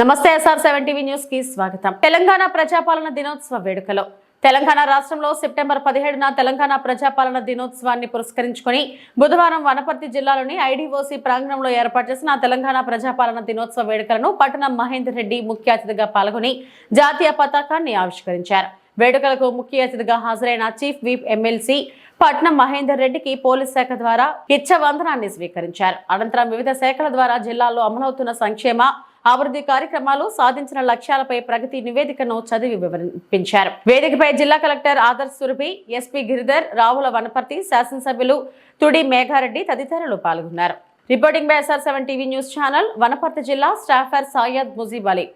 నమస్తే SR7 TV news కి స్వాగతం. తెలంగాణ ప్రజాపాలన దినోత్సవ వేడుకలో తెలంగాణ రాష్ట్రంలో సెప్టెంబర్ 17న తెలంగాణ ప్రజాపాలన దినోత్సవాన్ని పురస్కరించుకొని బుధవారం వనపర్తి జిల్లాలోని IDOC ప్రాంగణంలో ఏర్పాటు చేసిన తెలంగాణ ప్రజాపాలన దినోత్సవ వేడుకలను పట్టణం మహేందర్ రెడ్డి ముఖ్య అతిథిగా పాల్గొని జాతీయ పతాకాన్ని ఆవిష్కరించారు. వేడుకలకు ముఖ్య అతిథిగా హాజరైన చీఫ్ విప్ ఎమ్మెల్సీ పట్నం మహేందర్ రెడ్డికి పోలీస్ శాఖ ద్వారా ఇచ్చవందనాన్ని స్వీకరించారు. అనంతరం వివిధ శాఖల ద్వారా జిల్లాలో అమలవుతున్న సంక్షేమ అభివృద్ధి కార్యక్రమాలు సాధించిన లక్ష్యాలపై ప్రగతి నివేదికను చదివి వివరించారు. వేదికపై జిల్లా కలెక్టర్ ఆదర్శ్ సురభి, ఎస్పీ గిరిధర్, రావుల వనపర్తి శాసనసభ్యులు తుడి మేఘారెడ్డి తదితరులు పాల్గొన్నారు. Reporting by SR7 TV news channel, Wanaparthy జిల్లా స్టాఫర్ సయ్యద్ ముజీబ్ అలీ.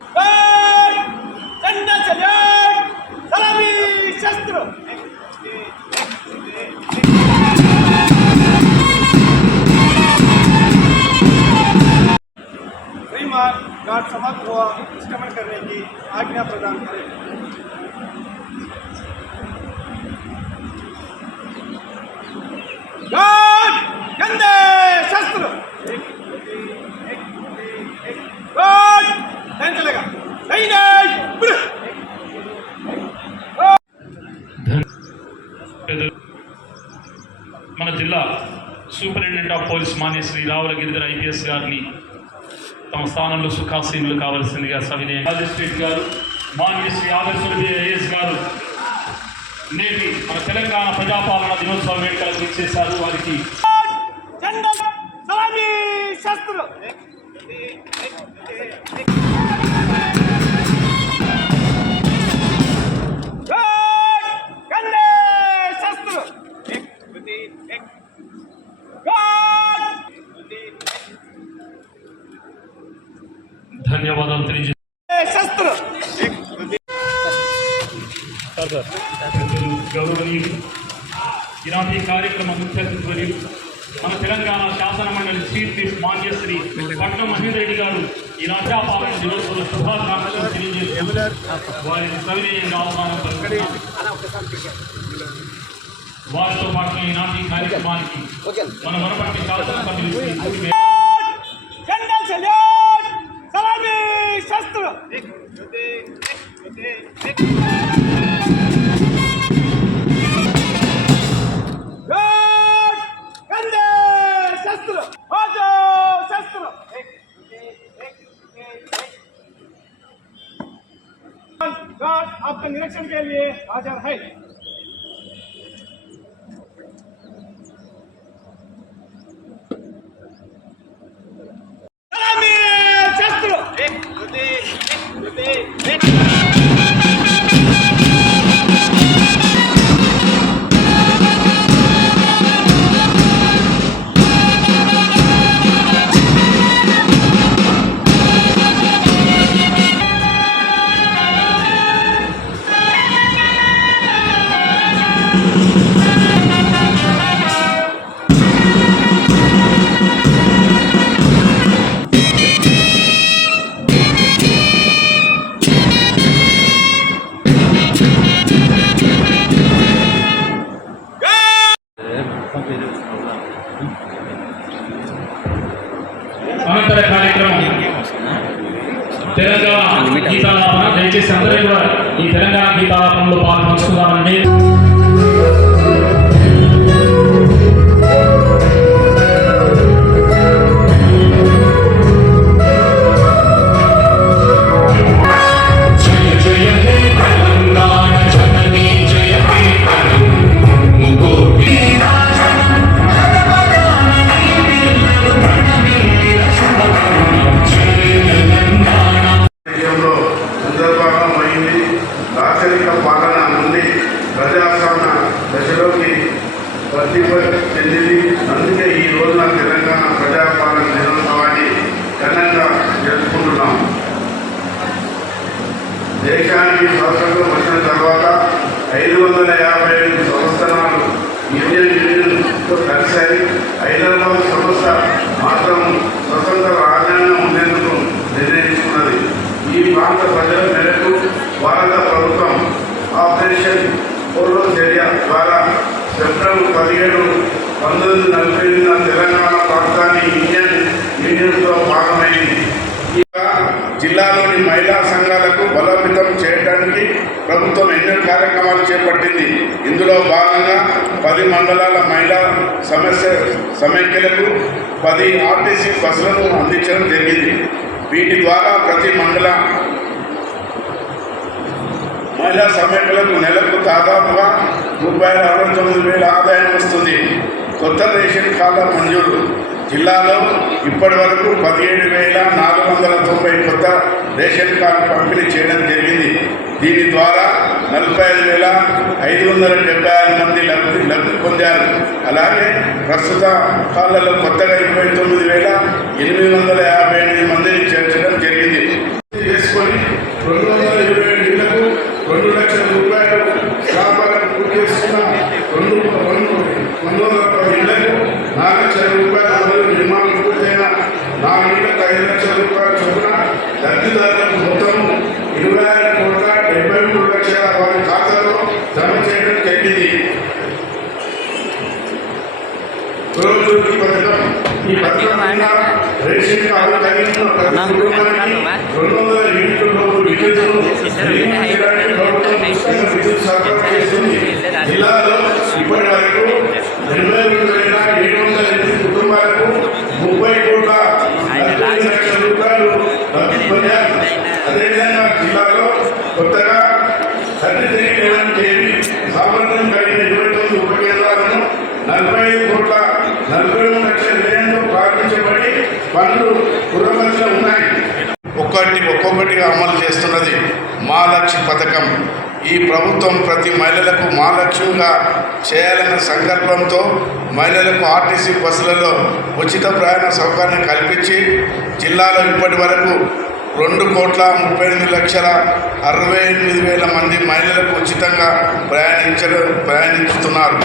घाट समाप्त हुआ, निष्क्रमण करने की आज्ञा प्रदान करें। घाट गंदे शस्त्र घाट नहीं चलेगा, नहीं మన జిల్లా superintendent of police Manya Shri Ravula Giridhar IPS గారిని తమ స్థానంలో సుఖాసీనులు కావాల్సిందిగా సవినయంగా మ్యాజిస్ట్రేట్ గారు, మాన్య శ్రీ ఆదర్శ్ సురభి IAS గారు నేటి మన తెలంగాణ ప్రజాపాలన దినోత్సవ వేడుకలకు ఇచ్చేశారు. వారికి ధన్యవాదాలు తెలియజేస్తారు. గౌరవనీయులు, ఈనాటి కార్యక్రమ ముఖ్య అతిథులు మన తెలంగాణ శాసన మండలి చీఫ్ విప్ మాన్య శ్రీ పట్నం మహేందర్ రెడ్డి గారు ఈ ప్రజాపాలన దినోత్సవ శుభాకాంక్షలు తెలియజేస్తున్నారు. వారిని సవినయంగా ఆహ్వానం పలుకుతున్నారు. వారితో పాటు ఈనాటి కార్యక్రమానికి మన వనపర్తి శాసనసభ్యులు आपका निरीक्षण के लिए हाजिर है। అనంతర కార్యక్రమం తెలంగాణ గీతాలాపన. దయచేసి అందరూ కూడా ఈ తెలంగాణ గీతాలాపనలో పాల్పంచుకుందామండి. పాలన నుండి ప్రజాస్వామ్య దశలోకి చెందింది. అందుకే ఈ రోజున తెలంగాణ ప్రజాపాలన దినోత్సవాన్ని ఘనంగా జరుపుకుంటున్నాం. దేశానికి స్వాతంత్రం వచ్చిన తర్వాత 555 సంవత్సరాలు ఇండియన్ యూనియన్తో కలిశాయి. హైదరాబాద్ సంస్థ మాత్రం స్వతంత్ర రాజ్యాంగం ఉండేందుకు నిర్ణయించుకున్నది. ఈ ప్రాంత ప్రజల మేరకు భారత ప్రభుత్వం ఆపరేషన్ పోలో చర్య ద్వారా సెప్టెంబర్ 17, 1948 తెలంగాణ ప్రాంతాన్ని ఇండియన్ యూనియన్తో భాగమైంది. జిల్లాలోని మహిళా సంఘాలకు బలోపేతం చేయడానికి ప్రభుత్వం ఎన్నో కార్యక్రమాలు చేపట్టింది. ఇందులో భాగంగా 10 మండలాల మహిళా సమైక్యలకు 10 ఆర్టీసీ బస్సులను అందించడం జరిగింది. వీటి ద్వారా ప్రతి మండల మహిళా సమైక్యలకు నెలకు దాదాపుగా ₹69,000 ఆదాయం వస్తుంది. కొత్త రేషన్ కార్డుల మంజూరు. జిల్లాలో ఇప్పటి వరకు 17,490 కొత్త రేషన్ కార్డు పంపిణీ చేయడం జరిగింది. దీని ద్వారా 45,576 మంది లబ్ధి పొందారు. అలాగే ప్రస్తుత కాలంలో కొత్తగా 29,858 మందిని చేర్చడం జరిగింది. చేసుకొని 227 ఇళ్లకు ₹2 లక్షల వ్యాపారం పూర్తి చేసుకున్న 110 ఇళ్లకు ₹4 లక్షల మరియు నిర్మాణం పూర్తయిన 4 ఇళ్లకు ₹5 లక్షల చొప్పున లబ్ధిదారులకు మొత్తం 26,73,00,000 వారి ఖాతాలో జమ చేయడం జరిగింది. గృహజ్యోతి పథకం. ఈ పథకం రేషన్ కార్డు కలిగిన ప్రతి కుటుంబానికి 200 యూనిట్ల లోపు విద్యుత్తును విద్యుత్ సరఫరా చేస్తుంది. జిల్లాలో ఇప్పటి వరకు 22,708 కుటుంబాలకు ₹30,40,00,000 లబ్ధి పొందారు. అదేవిధంగా జిల్లాలో కొత్తగా 33 KV సామర్థ్యం కలిగిన 29 ఉప కేంద్రాలను 45,43,00,000 వ్యయంతో ప్రారంభించబడి పనులు పురోగతిలో ఉన్నాయి. ఒక్కొక్కటిగా అమలు చేస్తున్నది మహాలక్ష్మి పథకం. ఈ ప్రభుత్వం ప్రతి మహిళలకు మహాలక్ష్మిగా చేయాలన్న సంకల్పంతో మహిళలకు ఆర్టీసీ బస్సులలో ఉచిత ప్రయాణ సౌకర్యం కల్పించి జిల్లాలో ఇప్పటి వరకు 2,38,68,000 మంది మహిళలకు ఉచితంగా ప్రయాణిస్తున్నారు.